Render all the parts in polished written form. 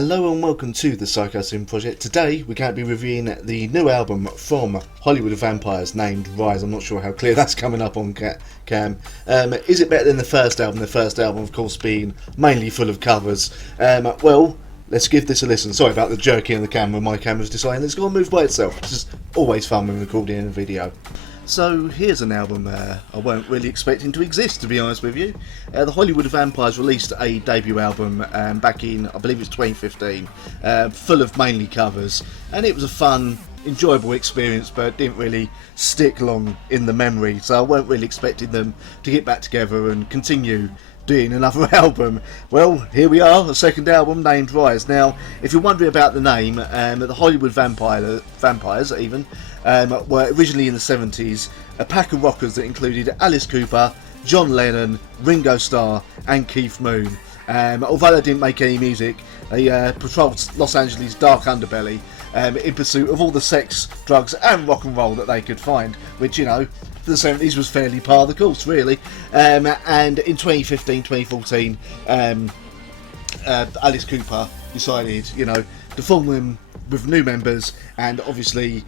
Hello and welcome to the Psychosin project. Today we're going to be reviewing the new album from Hollywood Vampires named Rise. I'm not sure how clear that's coming up on cam. Is it better than the first album? The first album, of course, being mainly full of covers. Well, let's give this a listen. Sorry about the jerking of the camera. My camera's deciding it's going to move by itself. It's just always fun when recording a video. So here's an album I weren't really expecting to exist, to be honest with you. The Hollywood Vampires released a debut album back in, I believe it's 2015, full of mainly covers, and it was a fun, enjoyable experience, but didn't really stick long in the memory, so I weren't really expecting them to get back together and continue doing another album. Well, here we are, a second album named Rise. Now, if you're wondering about the name, the Hollywood Vampires even, were originally in the 70s a pack of rockers that included Alice Cooper, John Lennon, Ringo Starr and Keith Moon. Although they didn't make any music, they patrolled Los Angeles' dark underbelly in pursuit of all the sex, drugs and rock and roll that they could find, which, you know, for the 70s was fairly par of the course, really. And in 2015-2014 Alice Cooper decided, you know, to form them with new members and obviously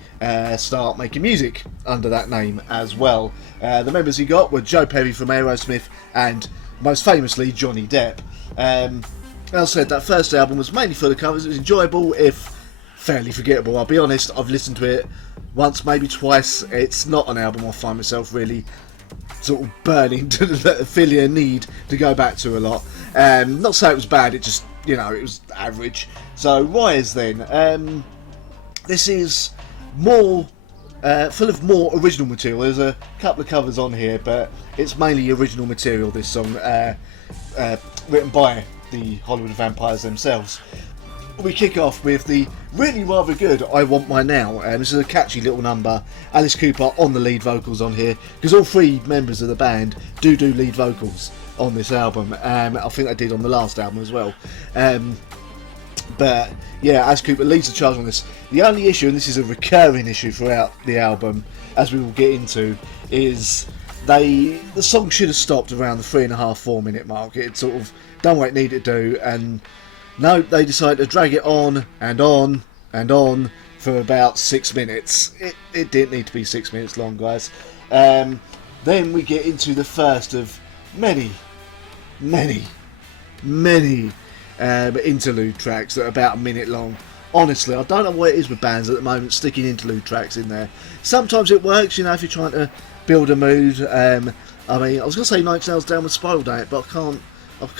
start making music under that name as well. The members he got were Joe Perry from Aerosmith and most famously Johnny Depp. As I said, that first album was mainly full of covers. It was enjoyable, if fairly forgettable. I'll be honest, I've listened to it once, maybe twice. It's not an album I find myself really sort of burning to feel a need to go back to a lot. Not say it was bad, it just, you know, it was average. So Rise then, this is more full of more original material. There's a couple of covers on here, but it's mainly original material, this song, written by the Hollywood Vampires themselves. We kick off with the really rather good I Want Mine Now. This is a catchy little number. Alice Cooper on the lead vocals on here, because all three members of the band do lead vocals on this album. I think they did on the last album as well. But yeah, Alice Cooper leads the charge on this. The only issue, and this is a recurring issue throughout the album, as we will get into, is the song should have stopped around the 3.5-4 minute mark. It sort of done what it needed to do, and no, they decided to drag it on and on and on for about 6 minutes. It didn't need to be 6 minutes long, guys. Then we get into the first of many interlude tracks that are about a minute long. Honestly, I don't know what it is with bands at the moment sticking interlude tracks in there. Sometimes it works, you know, if you're trying to build a mood. I mean, I was going to say 9 Nails Down with Spiral Down it, but I can't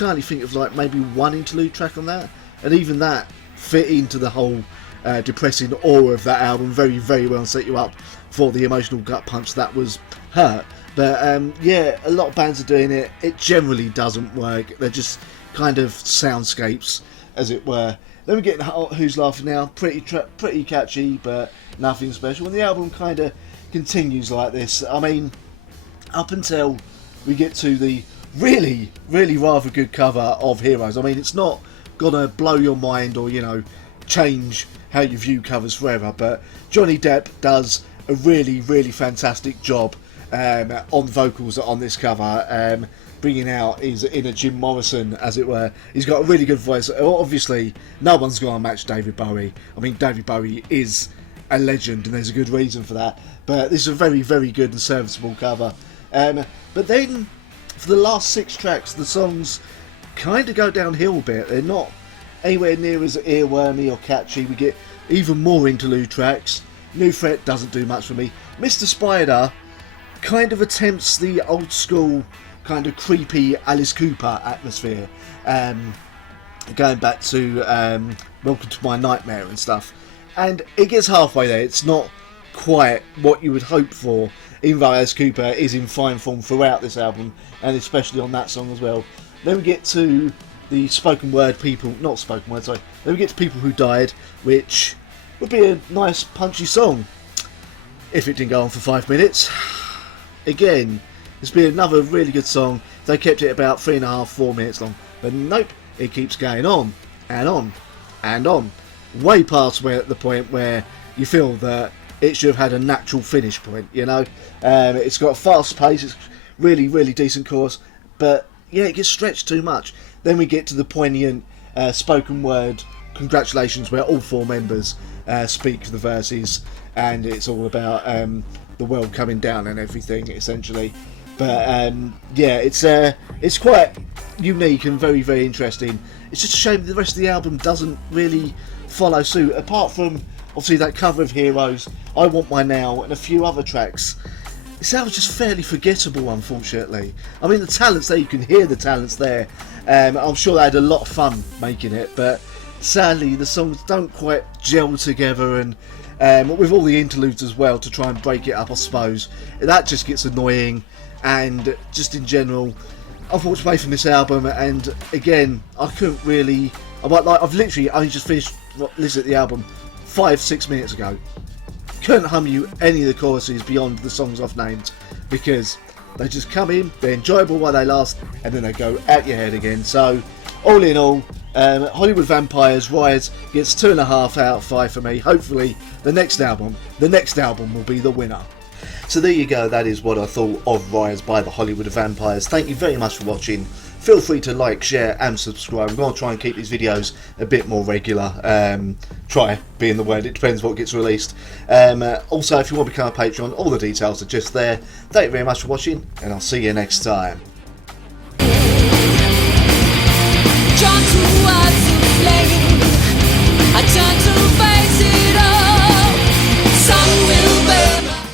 only think of like maybe one interlude track on that, and even that fit into the whole depressing aura of that album very, very well and set you up for the emotional gut punch that was Hurt. But yeah, a lot of bands are doing it. It generally doesn't work. They're just kind of soundscapes, as it were. Then we get Who's Laughing Now. Pretty catchy, but nothing special. And the album kind of continues like this. I mean, up until we get to the really, really rather good cover of Heroes. I mean, it's not gonna blow your mind or, you know, change how you view covers forever, but Johnny Depp does a really, really fantastic job on vocals on this cover, bringing out his inner Jim Morrison, as it were. He's got a really good voice. Obviously, no one's gonna match David Bowie. I mean, David Bowie is a legend, and there's a good reason for that. But this is a very, very good and serviceable cover. But then, for the last 6 tracks, the songs kind of go downhill a bit. They're not anywhere near as earwormy or catchy. We get even more interlude tracks. New Threat doesn't do much for me. Mr. Spider kind of attempts the old school kind of creepy Alice Cooper atmosphere, going back to Welcome to My Nightmare and stuff, and it gets halfway there. It's not quite what you would hope for, even though Alice Cooper is in fine form throughout this album, and especially on that song as well. Then we get to the Then we get to People Who Died, which would be a nice punchy song if it didn't go on for 5 minutes. Again, it's been another really good song. They kept it about 3.5-4 minutes long, but nope, it keeps going on and on and on, way past the point where you feel that it should have had a natural finish point, you know. It's got a fast pace, it's really, really decent chorus, but yeah, it gets stretched too much. Then we get to the poignant spoken word congratulations, where all 4 members speak the verses, and it's all about the world coming down and everything, essentially. But yeah, it's quite unique and very, very interesting. It's just a shame the rest of the album doesn't really follow suit, apart from obviously that cover of Heroes, I Want My Now, and a few other tracks. This album's just fairly forgettable, unfortunately. I mean, the talent's there, you can hear the talent's there. I'm sure they had a lot of fun making it, but sadly the songs don't quite gel together, and with all the interludes as well to try and break it up, I suppose, that just gets annoying. And just in general, I've walked away from this album, and again, I couldn't really. I've literally only just finished listening to the album 5-6 minutes ago. Couldn't hum you any of the choruses beyond the songs I've named, because they just come in, they're enjoyable while they last, and then they go out your head again. So, all in all, Hollywood Vampires Riot gets 2.5 out of 5 for me. Hopefully, the next album will be the winner. So there you go, that is what I thought of Rise by the Hollywood Vampires. Thank you very much for watching. Feel free to like, share and subscribe. I'm going to try and keep these videos a bit more regular. Try being the word, it depends what gets released. Also, if you want to become a Patreon, all the details are just there. Thank you very much for watching, and I'll see you next time. Drawn towards the flame, I turned